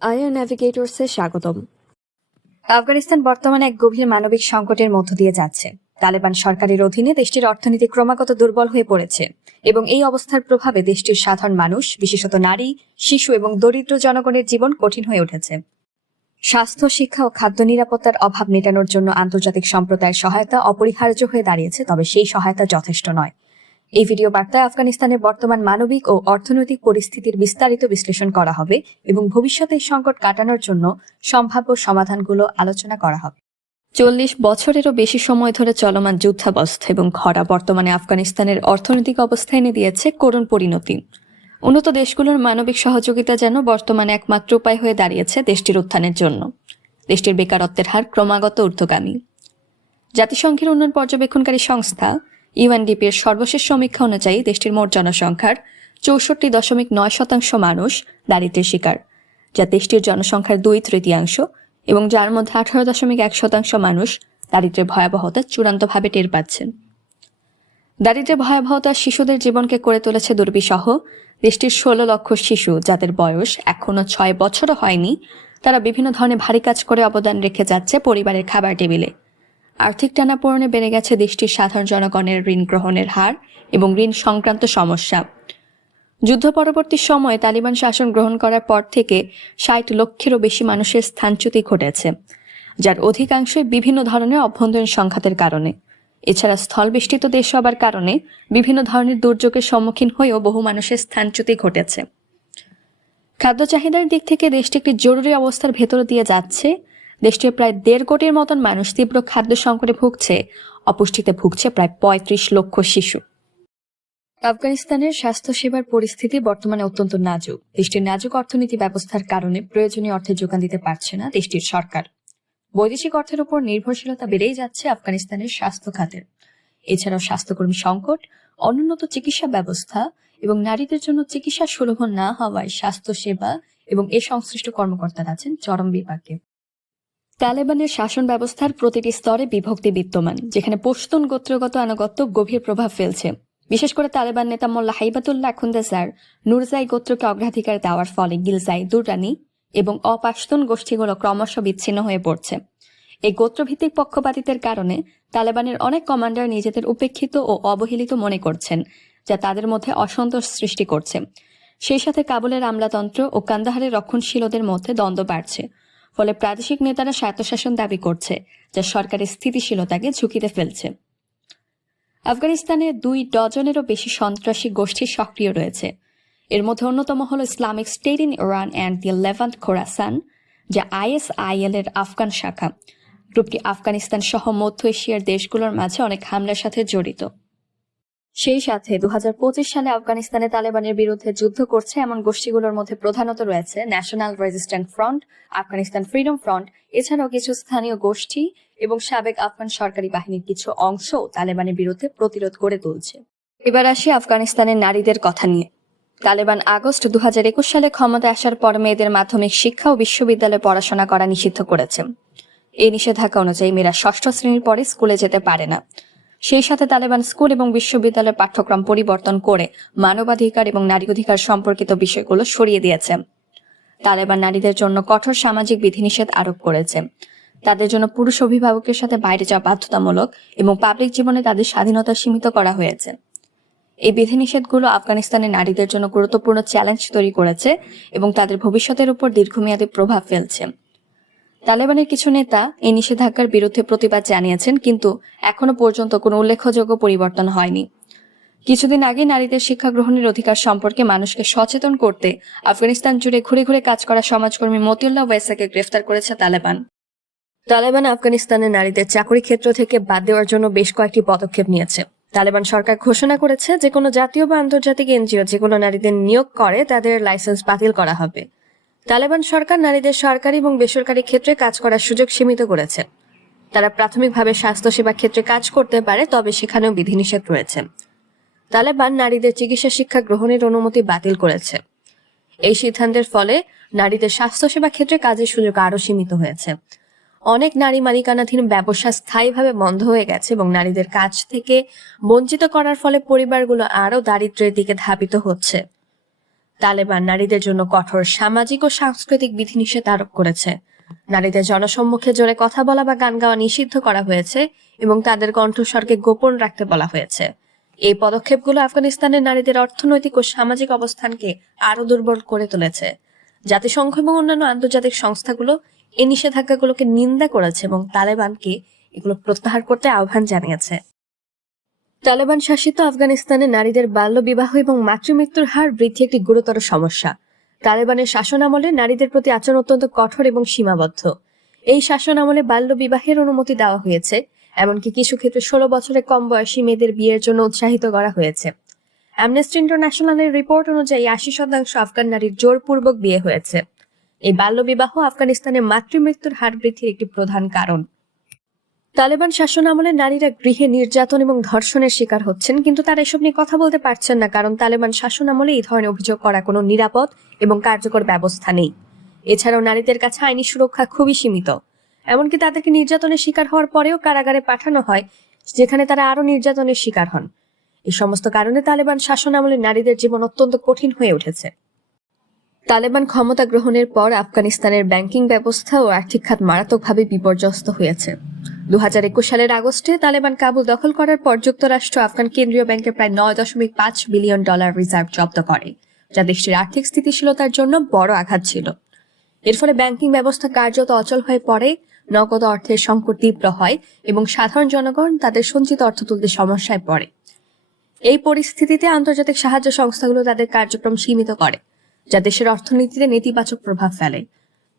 আয়ার ন্যাভিগেটরসে স্বাগতম। আফগানিস্তান বর্তমানে এক গভীর মানবিক সংকটের মধ্য দিয়ে যাচ্ছে। তালেবান সরকারের অধীনে দেশটির অর্থনীতি ক্রমাগত দুর্বল হয়ে পড়েছে এবং এই অবস্থার প্রভাবে দেশটির সাধারণ মানুষ, বিশেষত নারী, শিশু এবং দরিদ্র জনগণের জীবন কঠিন হয়ে উঠেছে। স্বাস্থ্য, শিক্ষা ও খাদ্য নিরাপত্তার অভাব মেটানোর জন্য আন্তর্জাতিক সম্প্রদায়ের সহায়তা অপরিহার্য হয়ে দাঁড়িয়েছে, তবে সেই সহায়তা যথেষ্ট নয়। এই ভিডিও বার্তায় আফগানিস্তানের বর্তমান মানবিক ও অর্থনৈতিক পরিস্থিতির বিস্তারিত বিশ্লেষণ করা হবে এবং ভবিষ্যতে সংকট কাটানোর জন্য সম্ভাব্য সমাধানগুলো আলোচনা করা হবে। চল্লিশ বছরেরও বেশি সময় ধরে চলমান যুদ্ধাবস্থা এবং খরা বর্তমানে আফগানিস্তানের অর্থনৈতিক অবস্থা এনে দিয়েছে করুণ পরিণতি। উন্নত দেশগুলোর মানবিক সহযোগিতা যেন বর্তমানে একমাত্র উপায় হয়ে দাঁড়িয়েছে দেশটির উত্থানের জন্য। দেশটির বেকারত্বের হার ক্রমাগত ঊর্ধ্বগামী। জাতিসংঘের উন্নয়ন পর্যবেক্ষণকারী সংস্থা ইউএনডিপি এর সর্বশেষ সমীক্ষা অনুযায়ী দেশটির মোট জনসংখ্যার চৌষট্টি দশমিক নয় শতাংশ মানুষ দারিদ্র্যের শিকার, যা দেশটির জনসংখ্যার দুই তৃতীয়াংশ এবং যার মধ্যে আঠারো দশমিক এক শতাংশ মানুষ দারিদ্র্যের ভয়াবহতা চূড়ান্তভাবে টের পাচ্ছেন। দারিদ্র্যের ভয়াবহতা শিশুদের জীবনকে করে তুলেছে দুর্বিসহ দেশটির ষোলো লক্ষ শিশু, যাদের বয়স এখনও ছয় বছরও হয়নি, তারা বিভিন্ন ধরনের ভারী কাজ করে অবদান রেখে যাচ্ছে পরিবারের খাবার টেবিলে। আর্থিক টানাপোড়নে বেড়ে গেছে দেশটির সাধারণ জনগণের ঋণ গ্রহণের হার এবং ঋণ সংক্রান্ত সমস্যা। যুদ্ধ পরবর্তী সময়ে তালিবান শাসন গ্রহণ করার পর থেকে ষাট লক্ষেরও বেশি মানুষের স্থানচ্যুতি ঘটেছে, যার অধিকাংশই বিভিন্ন ধরনের অভ্যন্তরীণ সংঘাতের কারণে। এছাড়া স্থলবেষ্টিত দেশ হবার কারণে বিভিন্ন ধরনের দুর্যোগের সম্মুখীন হয়েও বহু মানুষের স্থানচ্যুতি ঘটেছে। খাদ্য চাহিদার দিক থেকে দেশটি একটি জরুরি অবস্থার ভেতর দিয়ে যাচ্ছে দেশটির প্রায় দেড় কোটির মতন মানুষ তীব্র খাদ্য সংকটে ভুগছে। অপুষ্টিতে ভুগছে প্রায় পঁয়ত্রিশ লক্ষ শিশু। আফগানিস্তানের স্বাস্থ্যসেবার পরিস্থিতি বর্তমানে অত্যন্ত নাজুক। দেশটির নাজুক অর্থনীতি ব্যবস্থার কারণে প্রয়োজনীয় অর্থে যোগান দিতে পারছে না দেশটির সরকার। বৈদেশিক অর্থের উপর নির্ভরশীলতা বেড়েই যাচ্ছে আফগানিস্তানের স্বাস্থ্য খাতের এছাড়াও স্বাস্থ্যকর্মী সংকট, অনুন্নত চিকিৎসা ব্যবস্থা এবং নারীদের জন্য চিকিৎসা সুলভ না হওয়ায় স্বাস্থ্য সেবা এবং এ সংশ্লিষ্ট কর্মকর্তারা আছেন চরম বিপাকে। তালেবানের শাসন ব্যবস্থার প্রতিটি স্তরে বিভক্তি বিদ্যমান, যেখানে পশতুন গোত্রগত আনুগত্য গভীর প্রভাব ফেলছে। বিশেষ করে তালেবান নেতা মোল্লা হাইবাতুল্লাহ খুন্দেসার নুরজাই গোত্রকে অগ্রাধিকার দেওয়ার ফলে গিলজাই দুরানি এবং অপাশতুন গোষ্ঠীগুলো ক্রমশ বিচ্ছিন্ন হয়ে পড়ছে। এই গোত্রভিত্তিক পক্ষপাতিত্বের কারণে তালেবানের অনেক কমান্ডার নিজেদের উপেক্ষিত ও অবহেলিত মনে করছেন, যা তাদের মধ্যে অসন্তোষ সৃষ্টি করছে। সেই সাথে কাবুলের আমলাতন্ত্র ও কান্দাহারের রক্ষণশীলদের মধ্যে দ্বন্দ্ব বাড়ছে। ফলে প্রাদেশিক নেতারা স্বায়ত্তশাসন দাবি করছে, যা সরকারের স্থিতিশীলতাকে ঝুঁকিতে ফেলছে। আফগানিস্তানে দুই ডজনেরও বেশি সন্ত্রাসী গোষ্ঠী সক্রিয় রয়েছে। এর মধ্যে অন্যতম হল Islamic state in Iran and the Levant Khorasan, যা আইএসআইএল এর আফগান শাখা। গ্রুপটি আফগানিস্তান সহ মধ্য এশিয়ার দেশগুলোর মাঝে অনেক হামলার সাথে জড়িত। সেই সাথে দু হাজার পঁচিশ সালে আফগানিস্তানে তালেবানের বিরুদ্ধে যুদ্ধ করছে এমন গোষ্ঠীগুলোর মধ্যে প্রধানত রয়েছে national resistant front Afghanistan freedom front এছাড়াও কিছু স্থানীয় গোষ্ঠী এবং সাবেক আফগান সরকারি বাহিনীর কিছু অংশ তালেবানের বিরুদ্ধে প্রতিরোধ করে তুলছে। এবার আসি আফগানিস্তানের নারীদের কথা নিয়ে। তালেবান আগস্ট দু হাজার একুশ সালে ক্ষমতা আসার পর মেয়েদের মাধ্যমিক শিক্ষা ও বিশ্ববিদ্যালয়ে পড়াশোনা করা নিষিদ্ধ করেছে। এই নিষেধাজ্ঞা অনুযায়ী মেয়েরা ষষ্ঠ শ্রেণির পরে স্কুলে যেতে পারে না। সেই সাথে তালেবান স্কুল এবং বিশ্ববিদ্যালয়ের পাঠ্যক্রম পরিবর্তন করে মানবাধিকার এবং নারী অধিকার সম্পর্কিত বিষয়গুলো সরিয়ে দিয়েছে। তালেবান নারীদের জন্য কঠোর সামাজিক বিধিনিষেধ আরোপ করেছে। তাদের জন্য পুরুষ অভিভাবকের সাথে বাইরে যাওয়া বাধ্যতামূলক এবং পাবলিক জীবনে তাদের স্বাধীনতা সীমিত করা হয়েছে। এই বিধিনিষেধগুলো আফগানিস্তানের নারীদের জন্য গুরুত্বপূর্ণ চ্যালেঞ্জ তৈরি করেছে এবং তাদের ভবিষ্যতের উপর দীর্ঘমেয়াদী প্রভাব ফেলছে। তালেবানের কিছু নেতা এই নিষেধাজ্ঞার বিরুদ্ধে প্রতিবাদ জানিয়েছেন, কিন্তু এখনও পর্যন্ত কোনো উল্লেখযোগ্য পরিবর্তন হয়নি। কিছুদিন আগে নারীদের শিক্ষা গ্রহণের অধিকার সম্পর্কে মানুষকে সচেতন করতে আফগানিস্তান জুড়ে ঘুরে ঘুরে কাজ করা সমাজকর্মী মতিউল্লাহ ওয়েসাকে গ্রেফতার করেছে তালেবান। তালেবান আফগানিস্তানের নারীদের চাকরি ক্ষেত্র থেকে বাদ দেওয়ার জন্য বেশ কয়েকটি পদক্ষেপ নিয়েছে। তালেবান সরকার ঘোষণা করেছে যে কোনো জাতীয় বা আন্তর্জাতিক এনজিও যেগুলো নারীদের নিয়োগ করে, তাদের লাইসেন্স বাতিল করা হবে। তালেবান সরকার নারীদের সরকারি এবং বেসরকারি ক্ষেত্রে কাজ করার সুযোগ সীমিত করেছে। তারা প্রাথমিকভাবে স্বাস্থ্যসেবা ক্ষেত্রে কাজ করতে পারে, তবে সেখানেও বিধিনিষেধ রয়েছে। তালেবান নারীদের চিকিৎসা শিক্ষা গ্রহণের অনুমতি বাতিল করেছে। এই সিদ্ধান্তের ফলে নারীদের স্বাস্থ্যসেবা ক্ষেত্রে কাজের সুযোগ আরও সীমিত হয়েছে। অনেক নারী মালিকানাধীন ব্যবসা স্থায়ীভাবে বন্ধ হয়ে গেছে এবং নারীদের কাজ থেকে বঞ্চিত করার ফলে পরিবারগুলো আরও দারিদ্র্যের দিকে ধাবিত হচ্ছে। তালেবান নারীদের জন্য কঠোর সামাজিক ও সাংস্কৃতিক বিধিনিষেধ আরোপ করেছে। নারীদের জনসম্মুখে জোরে কথা বলা বা গান গাওয়া নিষিদ্ধ করা হয়েছে এবং তাদের কণ্ঠস্বরকে গোপন রাখতে বলা হয়েছে। এই পদক্ষেপগুলো আফগানিস্তানের নারীদের অর্থনৈতিক ও সামাজিক অবস্থানকে আরও দুর্বল করে তুলেছে। জাতিসংঘ এবং অন্যান্য আন্তর্জাতিক সংস্থাগুলো এই নিষেধাজ্ঞাগুলোকে নিন্দা করেছে এবং তালেবানকে এগুলো প্রত্যাহার করতে আহ্বান জানিয়েছে। তালেবান শাসিত আফগানিস্তানে নারীদের বাল্যবিবাহ এবং মাতৃমৃত্যুর হার বৃদ্ধি একটি গুরুতর সমস্যা। তালেবানের শাসন আমলে নারীদের প্রতি আচরণ অত্যন্ত কঠোর এবং সীমাবদ্ধ। এই শাসন আমলে বাল্য বিবাহের অনুমতি দেওয়া হয়েছে, এমনকি কিছু ক্ষেত্রে ষোলো বছরের কম বয়সী মেয়েদের বিয়ের জন্য উৎসাহিত করা হয়েছে। অ্যামনেস্টি ইন্টারন্যাশনালের রিপোর্ট অনুযায়ী আশি শতাংশ আফগান নারীর জোরপূর্বক বিয়ে হয়েছে। এই বাল্যবিবাহ আফগানিস্তানে মাতৃমৃত্যুর হার বৃদ্ধির একটি প্রধান কারণ। তালেবান শাসন আমলে নারীরা গৃহে নির্যাতন এবং ধর্ষণের শিকার হচ্ছেন, কিন্তু তারা এসব নিয়ে কথা বলতে পারছেন না, কারণ তালেবান শাসন আমলে এই ধরনের অভিযোগ করা কোনো নিরাপদ এবং কার্যকর ব্যবস্থা নেই। এছাড়াও নারীদের কাছে আইনি সুরক্ষা খুবই সীমিত। এমনকি তাদেরকে নির্যাতনের শিকার হওয়ার পরেও কারাগারে পাঠানো হয়, যেখানে তারা আরও নির্যাতনের শিকার হন। এই সমস্ত কারণে তালেবান শাসন আমলে নারীদের জীবন অত্যন্ত কঠিন হয়ে উঠেছে। তালেবান ক্ষমতা গ্রহণের পর আফগানিস্তানের ব্যাংকিং ব্যবস্থা ও আর্থিক খাত মারাত্মকভাবে বিপর্যস্ত হয়েছে। দু হাজার একুশ সালের আগস্টে তালেবান কাবুল দখল করার পর যুক্তরাষ্ট্র আফগান কেন্দ্রীয় ব্যাংকের প্রায় নয় দশমিক পাঁচ বিলিয়ন ডলার রিজার্ভ জব্দ করে, যা দেশটির আর্থিক স্থিতিশীলতার জন্য বড় আঘাত ছিল। এর ফলে ব্যাংকিং ব্যবস্থা কার্যত অচল হয়ে পড়ে, নগদ অর্থের সংকট তীব্র হয় এবং সাধারণ জনগণ তাদের সঞ্চিত অর্থ তুলতে সমস্যায় পড়ে। এই পরিস্থিতিতে আন্তর্জাতিক সাহায্য সংস্থাগুলো তাদের কার্যক্রম সীমিত করে, যা দেশের অর্থনীতিতে নেতিবাচক প্রভাব ফেলে।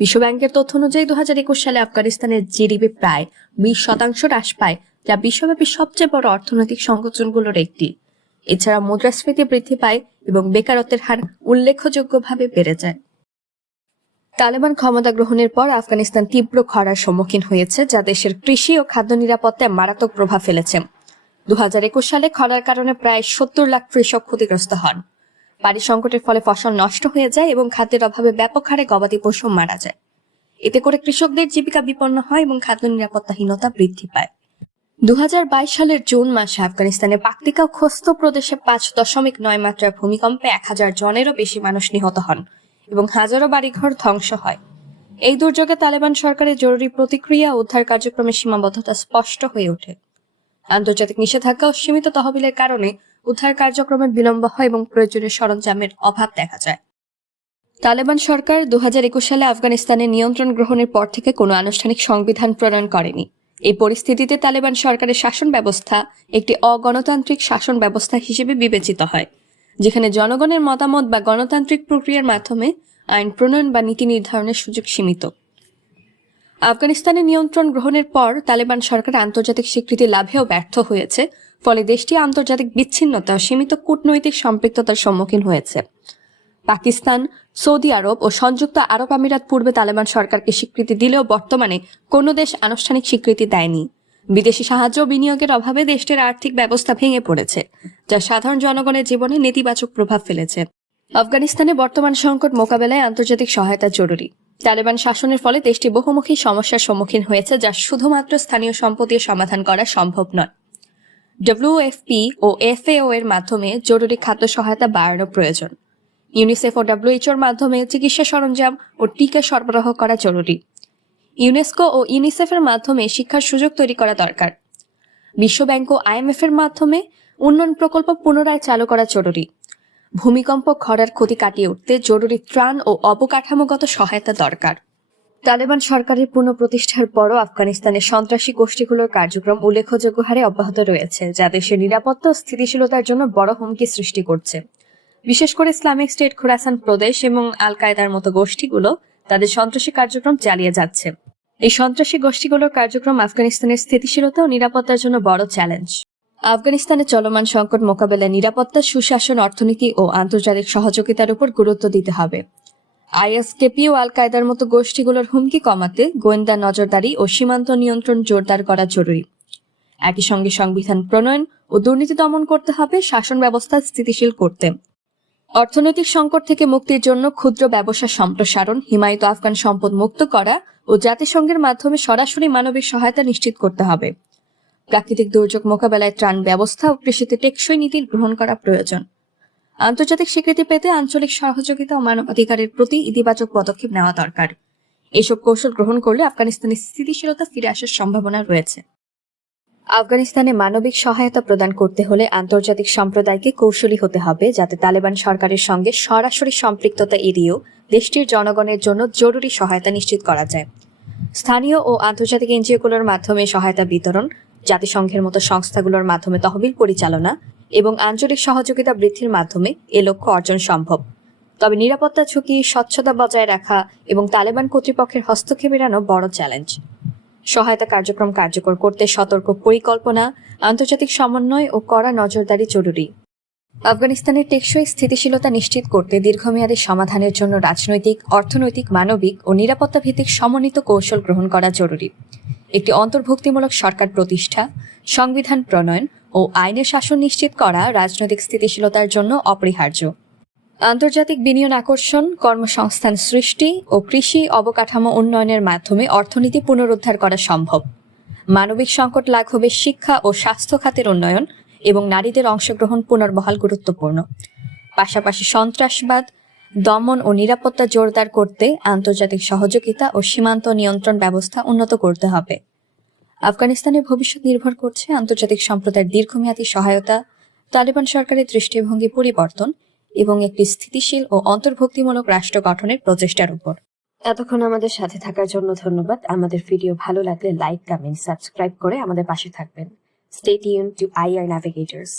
বিশ্বব্যাংকের তথ্য অনুযায়ী দু হাজার একুশ সালে আফগানিস্তানের জিডিপি প্রায় বিশ শতাংশ হ্রাস পায়, যা বিশ্বব্যাপী সবচেয়ে বড় অর্থনৈতিক সংকোচনগুলোর একটি। এছাড়া মুদ্রাস্ফীতি বৃদ্ধি পায় এবং বেকারত্বের হার উল্লেখযোগ্যভাবে বেড়ে যায়। তালেবান ক্ষমতা গ্রহণের পর আফগানিস্তান তীব্র খরার সম্মুখীন হয়েছে, যা দেশের কৃষি ও খাদ্য নিরাপত্তায় মারাত্মক প্রভাব ফেলেছে। দু সালে খরার কারণে প্রায় সত্তর লাখ কৃষক ক্ষতিগ্রস্ত হন। পানি সংকটের ফলে ফসল নষ্ট হয়ে যায় এবং খাদ্যের অভাবে ব্যাপক হারে গবাদি পশু মারা যায়। এতে করে কৃষকদের জীবিকা বিপন্ন হয় এবং খাদ্য নিরাপত্তাহীনতা বৃদ্ধি পায়। দুই হাজার বাইশ সালের জুন মাসে আফগানিস্তানে পাকতিকা খোস্ত প্রদেশে পাঁচ দশমিক নয় মাত্রার ভূমিকম্পে এক হাজার জনেরও বেশি মানুষ নিহত হন এবং হাজারো বাড়িঘর ধ্বংস হয়। এই দুর্যোগে তালেবান সরকারের জরুরি প্রতিক্রিয়া উদ্ধার কার্যক্রমের সীমাবদ্ধতা স্পষ্ট হয়ে ওঠে। আন্তর্জাতিক নিষেধাজ্ঞা ও সীমিত তহবিলের কারণে উদ্ধার কার্যক্রমে বিলম্ব হয় এবং প্রয়োজনীয় সরঞ্জামের অভাব দেখা যায়। তালেবান সরকার দুহাজার একুশ সালে আফগানিস্তানে নিয়ন্ত্রণ গ্রহণের পর থেকে কোনো আনুষ্ঠানিক সংবিধান প্রণয়ন করেনি। এই পরিস্থিতিতে তালেবান সরকারের শাসন ব্যবস্থা একটি অগণতান্ত্রিক শাসন ব্যবস্থা হিসেবে বিবেচিত হয়, যেখানে জনগণের মতামত বা গণতান্ত্রিক প্রক্রিয়ার মাধ্যমে আইন প্রণয়ন বা নীতি নির্ধারণের সুযোগ সীমিত। আফগানিস্তানে নিয়ন্ত্রণ গ্রহণের পর তালেবান সরকার আন্তর্জাতিক স্বীকৃতি লাভেও ব্যর্থ হয়েছে ফলে দেশটি আন্তর্জাতিক বিচ্ছিন্নতা, সীমিত কূটনৈতিক সম্পৃক্ততার সম্মুখীন হয়েছে। পাকিস্তান, সৌদি আরব ও সংযুক্ত আরব আমিরাত পূর্বে তালেবান সরকারকে স্বীকৃতি দিলেও বর্তমানে কোনো দেশ আনুষ্ঠানিক স্বীকৃতি দেয়নি। বিদেশি সাহায্য বিনিয়োগের অভাবে দেশটির আর্থিক ব্যবস্থা ভেঙে পড়েছে, যা সাধারণ জনগণের জীবনে নেতিবাচক প্রভাব ফেলেছে। আফগানিস্তানে বর্তমান সংকট মোকাবেলায় আন্তর্জাতিক সহায়তা জরুরি। তালেবান শাসনের ফলে দেশটি বহুমুখী সমস্যার সম্মুখীন হয়েছে, যা শুধুমাত্র স্থানীয় সম্পত্তির সমাধান করা সম্ভব নয়। ডব্লিউএফপি ও এফএও এর মাধ্যমে জরুরি খাদ্য সহায়তা বাড়ানো প্রয়োজন। ইউনিসেফ ও ডাব্লিউএইচওর মাধ্যমে চিকিৎসা সরঞ্জাম ও টিকা সরবরাহ করা জরুরি। ইউনেস্কো ও ইউনিসেফের মাধ্যমে শিক্ষার সুযোগ তৈরি করা দরকার। বিশ্বব্যাংক ও আইএমএফ এর মাধ্যমে উন্নয়ন প্রকল্প পুনরায় চালু করা জরুরি। ভূমিকম্প, খরার ক্ষতি কাটিয়ে উঠতে জরুরি ত্রাণ ও অবকাঠামোগত সহায়তা দরকার। তালেবান সরকারের পুনঃপ্রতিষ্ঠার পরও আফগানিস্তানের সন্ত্রাসী গোষ্ঠীগুলোর কার্যক্রম উল্লেখযোগ্য হারে অব্যাহত রয়েছে, যা দেশের নিরাপত্তা ও স্থিতিশীলতার জন্য বড় হুমকি সৃষ্টি করছে। বিশেষ করে ইসলামিক স্টেট খোরাসান প্রদেশ এবং আল কায়দার মতো গোষ্ঠীগুলো তাদের সন্ত্রাসী কার্যক্রম চালিয়ে যাচ্ছে। এই সন্ত্রাসী গোষ্ঠীগুলোর কার্যক্রম আফগানিস্তানের স্থিতিশীলতা ও নিরাপত্তার জন্য বড় চ্যালেঞ্জ। আফগানিস্তানে চলমান সংকট মোকাবেলায় নিরাপত্তা, সুশাসন, অর্থনীতি ও আন্তর্জাতিক সহযোগিতার উপর গুরুত্ব দিতে হবে। আইএসকেপি ও আল কায়দার মতো গোষ্ঠীগুলোর হুমকি কমাতে গোয়েন্দা নজরদারি ও সীমান্ত নিয়ন্ত্রণ জোরদার করা জরুরি। একই সঙ্গে সংবিধান প্রণয়ন ও দুর্নীতি দমন করতে হবে, শাসন ব্যবস্থা স্থিতিশীল করতে। অর্থনৈতিক সংকট থেকে মুক্তির জন্য ক্ষুদ্র ব্যবসা সম্প্রসারণ, হিমায়িত আফগান সম্পদ মুক্ত করা ও জাতিসংঘের মাধ্যমে সরাসরি মানবিক সহায়তা নিশ্চিত করতে হবে। প্রাকৃতিক দুর্যোগ মোকাবেলায় ত্রাণ ব্যবস্থা ও কৃষিতে টেকসই নীতি গ্রহণ করা প্রয়োজন। আন্তর্জাতিক স্বীকৃতি পেতে আঞ্চলিক সহযোগিতা ও মানবাধিকারের প্রতি ইতিবাচক পদক্ষেপ নেওয়া দরকার। এসব কৌশল গ্রহণ করলে আফগানিস্তানে স্থিতিশীলতা ফিরে আসার সম্ভাবনা রয়েছে। আফগানিস্তানে মানবিক সহায়তা প্রদান করতে হলে আন্তর্জাতিক সম্প্রদায়কে কৌশলী হতে হবে, যাতে তালেবান সরকারের সঙ্গে সরাসরি সম্পৃক্ততা এড়িয়েও দেশটির জনগণের জন্য জরুরি সহায়তা নিশ্চিত করা যায়। স্থানীয় ও আন্তর্জাতিক এনজিওগুলোর মাধ্যমে সহায়তা বিতরণ, জাতিসংঘের মতো সংস্থাগুলোর মাধ্যমে তহবিল পরিচালনা এবং আঞ্চলিক সহযোগিতা বৃদ্ধির মাধ্যমে এ লক্ষ্য অর্জন সম্ভব। তবে নিরাপত্তা ঝুঁকি, স্বচ্ছতা বজায় রাখা এবং তালেবান কর্তৃপক্ষের হস্তক্ষেপ এড়ানো বড় চ্যালেঞ্জ। সহায়তা কার্যক্রম কার্যকর করতে সতর্ক পরিকল্পনা, আন্তর্জাতিক সমন্বয় ও কড়া নজরদারি জরুরি। আফগানিস্তানের টেকসই স্থিতিশীলতা নিশ্চিত করতে দীর্ঘমেয়াদী সমাধানের জন্য রাজনৈতিক, অর্থনৈতিক, মানবিক ও নিরাপত্তা ভিত্তিক সমন্বিত কৌশল গ্রহণ করা জরুরি। একটি অন্তর্ভুক্তিমূলক সরকার প্রতিষ্ঠা, সংবিধান প্রণয়ন ও আইনের শাসন নিশ্চিত করা রাজনৈতিক স্থিতিশীলতার জন্য অপরিহার্য। আন্তর্জাতিক বিনিয়োগ আকর্ষণ, কর্মসংস্থান সৃষ্টি ও কৃষি অবকাঠামো উন্নয়নের মাধ্যমে অর্থনীতি পুনরুদ্ধার করা সম্ভব। মানবিক সংকট লাঘবে শিক্ষা ও স্বাস্থ্য খাতের উন্নয়ন এবং নারীদের অংশগ্রহণ পুনর্বহাল গুরুত্বপূর্ণ। পাশাপাশি সন্ত্রাসবাদ, দমন ও নিরাপত্তা জোরদার করতে আন্তর্জাতিক সহযোগিতা ও সীমান্ত নিয়ন্ত্রণ ব্যবস্থা উন্নত করতে হবে। আফগানিস্তানের ভবিষ্যৎ নির্ভর করছে আন্তর্জাতিক সম্প্রদায়ের দীর্ঘমেয়াদী সহায়তা, তালেবান সরকারের দৃষ্টিভঙ্গি পরিবর্তন এবং একটি স্থিতিশীল ও অন্তর্ভুক্তিমূলক রাষ্ট্র গঠনের প্রচেষ্টার উপর। এতক্ষণ আমাদের সাথে থাকার জন্য ধন্যবাদ। আমাদের ভিডিও ভালো লাগলে লাইক, কমেন্ট, সাবস্ক্রাইব করে আমাদের পাশে থাকবেন। Stay tune to IR navigators